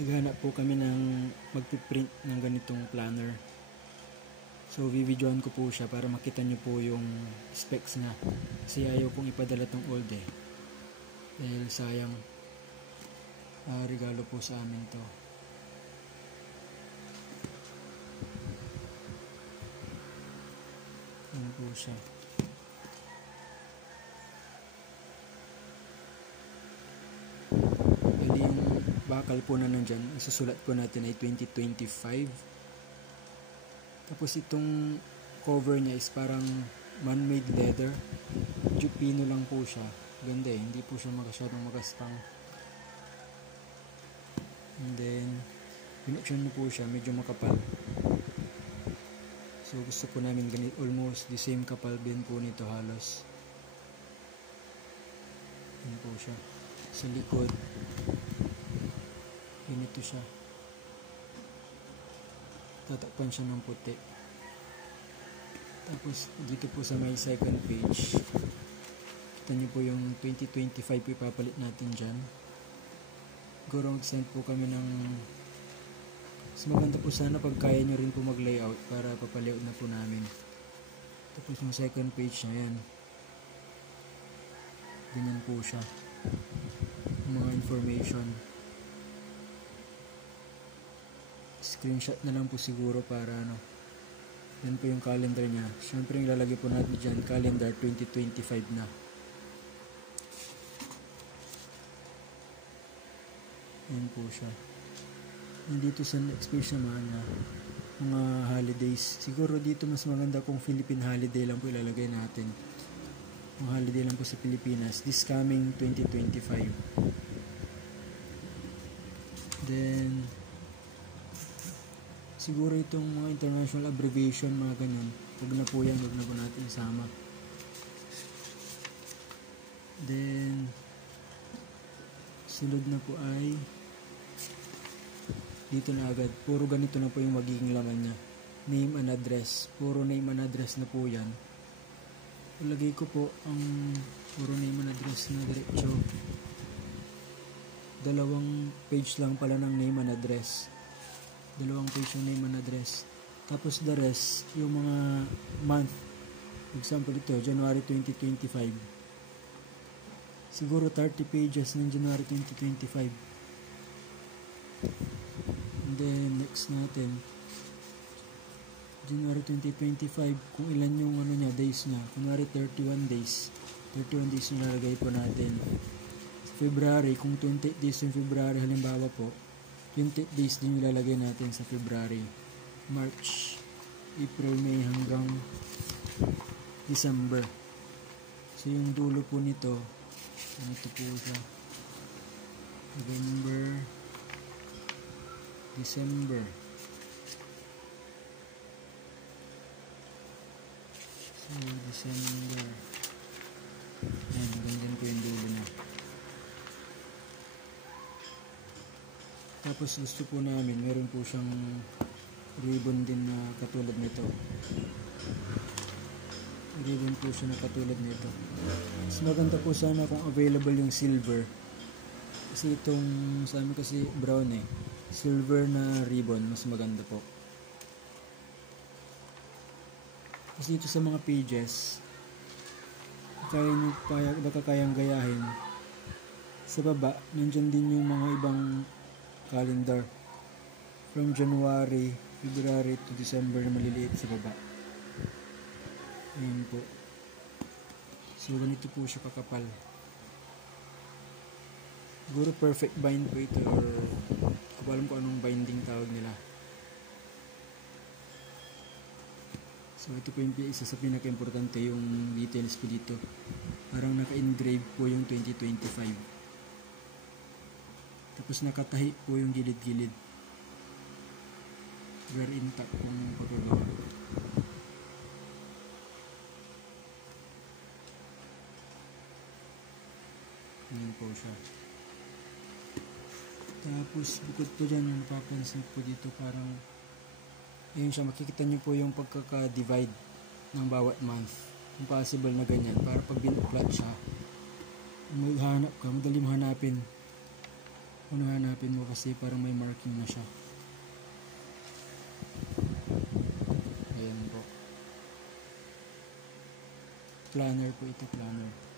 Naghanap po kami ng magpiprint ng ganitong planner. So, bibidyoan ko po siya para makita nyo po yung specs niya. Kasi ayaw kong ipadala tong old eh. Dahil sayang. Regalo po sa amin to. Ano po siya. Bali yung bakal po na nandyan, isusulat po natin ay 2025. Tapos itong cover niya is parang man-made leather. Medyo pino lang po siya. Ganda eh, hindi po siya masyadong magaspang. And then, pinoption niyo po siya, medyo makapal. So gusto po namin ganit, almost the same kapal din po nito halos. Yan po siya. Sa likod, ganito siya. Tatakpan siya ng puti. Tapos dito po sa may second page, kita nyo po yung 2025 ipapalit natin dyan. Siguro mag-send po kami ng mas maganda po sana pag kaya nyo rin po mag-layout para papalayout na po namin. Tapos yung second page na yan, ganyan po siya, mga information. Screenshot na lang po siguro para ano. Yan po yung calendar niya. Siyempre yung lalagay po natin dyan, calendar 2025 na. Yan po siya. Dito sa next page naman na mga holidays. Siguro dito mas maganda kung Philippine holiday lang po ilalagay natin. Mga holiday lang po sa Pilipinas. This coming 2025. Then siguro itong mga international abbreviation, mga ganyan, huwag na po yan, huwag na po natin isama. Then sunod na po ay dito na agad, puro ganito na po yung magiging laman niya. Name and address, puro name and address na po yan. Ilagay ko po ang puro name and address na diretso. 2 page lang pala ng name and address. 2 page ng name and address. Tapos the rest, yung mga month. Example ito, January 2025. Siguro 30 pages ng January 2025. And then next natin, January 2025, kung ilan yung ano niya, days niya. Kunwari 31 days. 31 days yung nalagay po natin. Sa February, kung 28 days yung February, halimbawa po, 28 days din yung ilalagay natin sa February. March, April, May hanggang December. So yung dulo po nito, ito po siya, November, December. So December. Ayan, ganyan po yung dulo na. Tapos gusto po namin, meron po siyang ribbon din na katulad nito. Ribbon po siya na katulad nito. Mas maganda po sana kung available yung silver. Kasi itong sa amin kasi brown eh. Silver na ribbon, mas maganda po. Kasi dito sa mga pages, kaya nyo baka kayang gayahin. Sa baba, nandyan din yung mga ibang calendar. From January, February to December na maliliit sa baba. Ayan po. So, ganito po siya kakapal. Siguro perfect bind po ito or alam ko anong binding tawag nila. So ito po yung isa sa pinaka-importante, yung details po dito. Parang naka-engrave po yung 2025. Tapos nakatahi po yung gilid-gilid. Very intact kung pagkagawa. Ayan po siya. Tapos bukod po dyan, yung napapansin po dito parang ayun siya, makikita nyo po yung pagkaka-divide ng bawat month. Kung possible na ganyan, para pag binuklat siya, maghanap ka, madaling hanapin. Kung hanapin mo kasi parang may marking na siya. Ayan po. Planner po ito, planner.